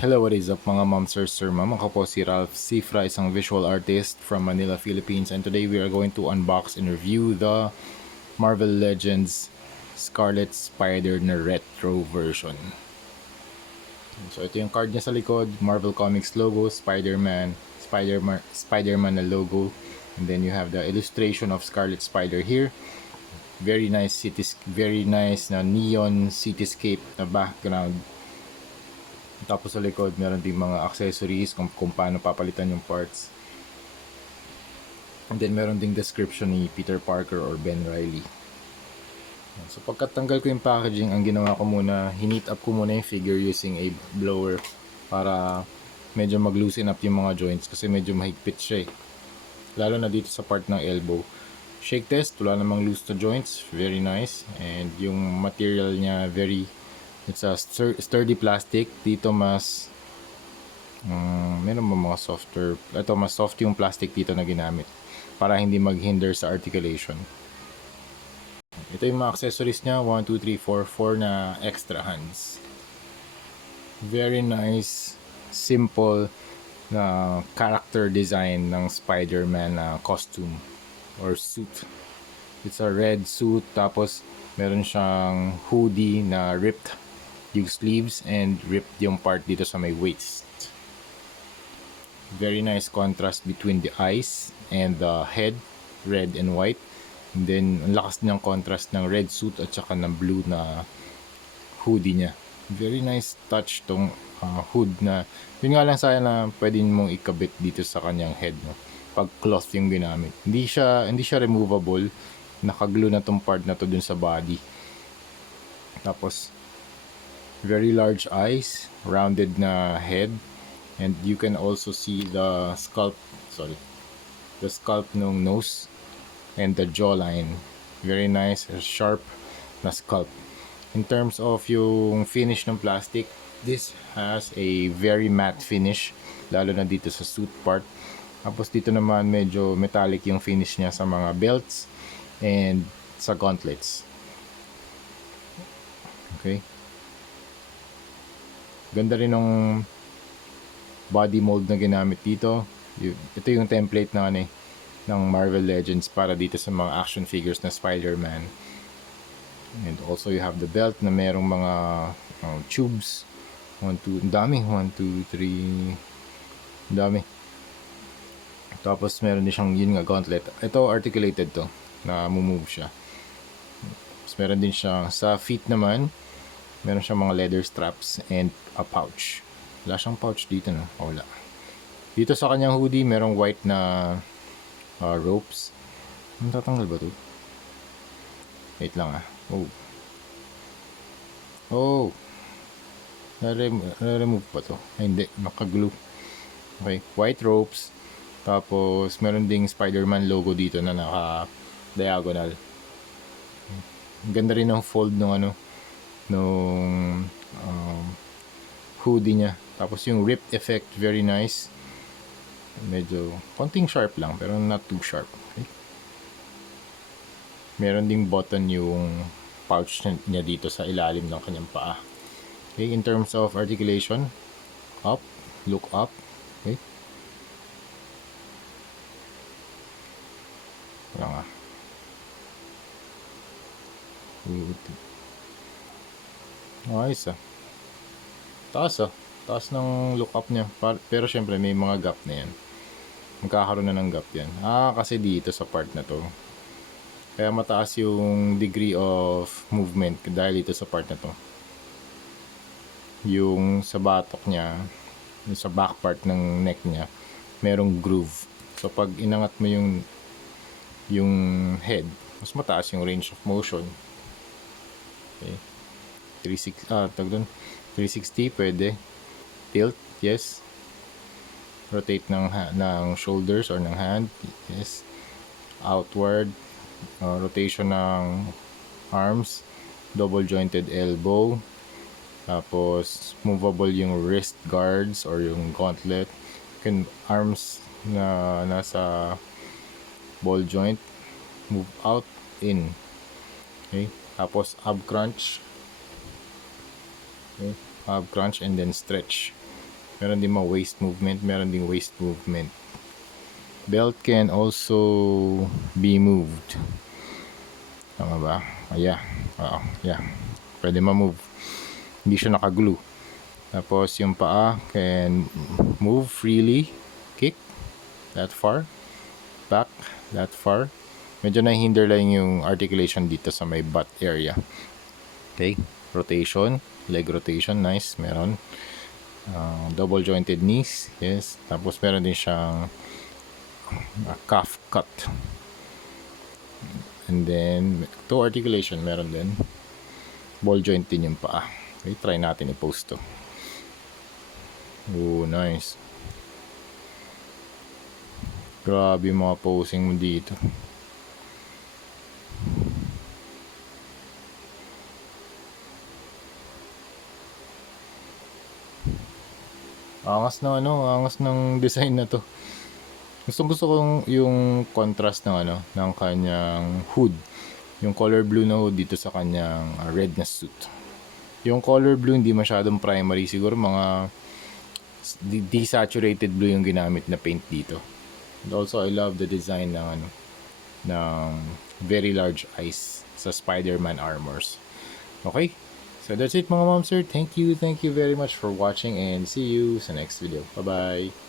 Hello, what is up mga ma'am, sir, ma'am? Ako po si Ralph Cifra, isang visual artist from Manila, Philippines. And today we are going to unbox and review the Marvel Legends Scarlet Spider na retro version. So ito yung card niya sa likod, Marvel Comics logo, Spider-Man na logo. And then you have the illustration of Scarlet Spider here. Very nice na neon cityscape na background. Tapos sa likod, meron din mga accessories kung paano papalitan yung parts. And then meron ding description ni Peter Parker or Ben Reilly. So pagkatanggal ko yung packaging, ang ginawa ko muna, hinit up ko muna yung figure using a blower para medyo mag-loosen up yung mga joints kasi medyo mahigpit siya eh. Lalo na dito sa part ng elbow. Shake test, wala namang loose to joints, very nice. And yung material niya it's a sturdy plastic. Dito mas meron mga softer. Ito mas soft yung plastic dito na ginamit para hindi maghinder sa articulation. Ito yung mga accessories niya, 1, 2, 3, 4, 4 na extra hands. Very nice, simple na character design ng Spider-Man na costume or suit. It's a red suit, tapos meron siyang hoodie na ripped yung sleeves and ripped yung part dito sa may waist. Very nice contrast between the eyes and the head, red and white. And then ang lakas ng contrast ng red suit at saka ng blue na hoodie niya. Very nice touch tong hood na yun nga lang sayang na pwede mong ikabit dito sa kanyang head, no? Pag cloth yung ginamit. Hindi siya removable. Nakaglue na tong part na to dun sa body. Tapos very large eyes, rounded na head, and you can also see the sculpt ng nose and the jawline. Very nice, sharp na sculpt. In terms of yung finish ng plastic, this has a very matte finish, lalo na dito sa suit part. Tapos dito naman medyo metallic yung finish niya sa mga belts and sa gauntlets. Okay. Ganda rin ng body mold na ginamit dito. Ito yung template na ng Marvel Legends para dito sa mga action figures na Spider-Man. And also you have the belt na merong mga tubes. 1, 2, dami. 1, 2, 3. Dami. Tapos meron din siyang yun nga gauntlet. Ito articulated to na move siya. Tapos meron din siya sa feet naman. Meron siyang mga leather straps and a pouch. Wala siyang pouch dito, no? Wala. Dito sa kanyang hoodie, merong white na ropes. Tatanggal ba to? Wait lang ah. Oh. Na-remove pa to? Ay, hindi. Naka-glue. Okay. White ropes. Tapos, meron ding Spider-Man logo dito na naka-diagonal. Ganda rin ng fold nung hoodie niya. Tapos yung rip effect, very nice. Medyo konting sharp lang, pero not too sharp. Okay. Meron ding button yung pouch niya dito sa ilalim ng kanyang paa. Okay, in terms of articulation, up, look up. Okay. Wala nga. Ayos ah. Taas ah. Taas ng look up niya. Pero syempre may mga gap na yan. Magkakaroon na ng gap yan. Kasi dito sa part na to. Kaya mataas yung degree of movement dahil dito sa part na to. Yung sa batok niya, yung sa back part ng neck niya, merong groove. So pag inangat mo yung head, mas mataas yung range of motion. Okay. 360 pwede. Tilt, yes. Rotate ng shoulders or ng hand, yes. Outward, rotation ng arms, double jointed elbow. Tapos movable yung wrist guards or yung gauntlet. Arms na nasa ball joint, move out, in. Okay. Tapos ab crunch. Okay. Ab crunch and then stretch. Meron din mga waist movement, meron din waist movement. Belt can also be moved. Tama ba? Yeah. Oo, yeah. Pwede ma-move. Hindi siya nakaglue. Tapos yung paa can move freely. Kick that far. Back that far. Medyo nahihinder lang yung articulation dito sa may butt area. Okay. Rotation. Leg rotation. Nice. Meron. Double jointed knees. Yes. Tapos meron din siyang calf cut. And then, toe articulation meron din. Ball joint din yung paa. Okay, try natin i-post to. Oh, nice. Grabe yung mga posing mo dito. Angas ng design na to. Gusto kong yung contrast ng kanyang hood. Yung color blue na hood dito sa kanyang red na suit. Yung color blue hindi masyadong primary, siguro mga desaturated blue yung ginamit na paint dito. And also I love the design ng very large eyes sa Spider-Man armors. Okay? So that's it mga mom sir. Thank you very much for watching and see you sa next video. Bye-bye.